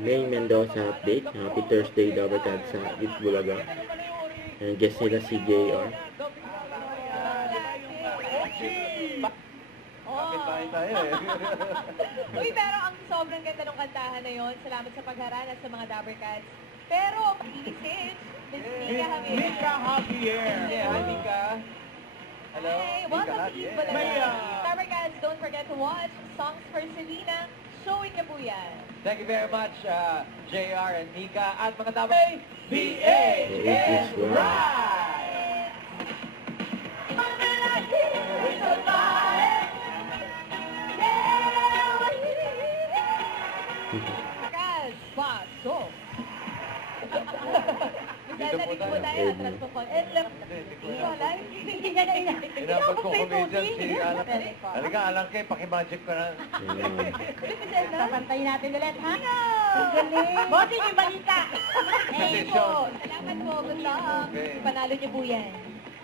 May Mendoza update. Happy Thursday, Dabarkad sa Itbulaga. And guest nila si JR. Uy, pero ang sobrang ganda ng kantahan na yon. Salamat sa pagharana sa mga Dabarkads. Pero, Miss Mika Javier. Mika Javier. Yeah, hi Mika. Hello. Hey, welcome to Eat Bulaga. Maya. Dabarkads, don't forget to watch Songs for Selena. Showing niyo po yan. Thank you very much, JR and Mika. At mga Dabarkads, VA is right! Dabarkads, pasok! Dito po tayo. tayo. Atras po po. Hindi niya na Inabot ko comedian si Alan. Halika, Alan Kay, pakimagic ko na. Papantayin natin ulit, ha? Galing! Bossing yung balita! Hey po! Salamat po, good luck! Okay. Panalo niyo po yan.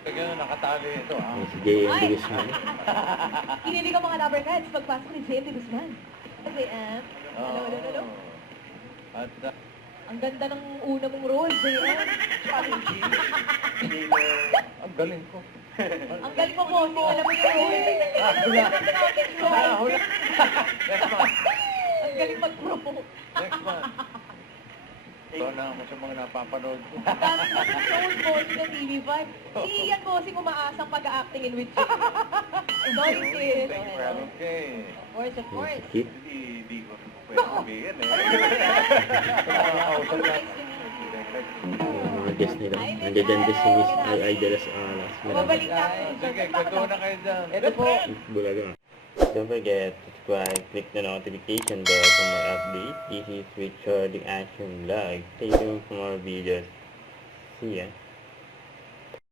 Kaya nakatali ito, ha? Si JM de Guzman. Kinilig ang mga Dabarkads pagpasok ni JM de Guzman. JM? Hello, hello, hello. At Ang ganda ng una mong role, JM. ang galing ko. Ang galing mo, bossing. Alam mo yung role. Hula. Next month. Ang galing mag-promote. Next month. Ito na ako sa mga napapanood ko. Ang dami mo ng shows, bossing ng TV5. Si Ian, bossing, umaasang pag-acting in with you. Sorry, sis. Thank you for having me. Of course, of course. Kit. Hindi ko pwede sabihin eh. Mga guest nila. Nandiyan din si Miss Ay de las Alas. Babalik na ako. Sige, kwento na kayo dyan. Ito po. Itbulaga. Don't forget to subscribe, click the notification bell for more updates. This is Richard the Action Vlog. Stay tuned for more videos. See ya.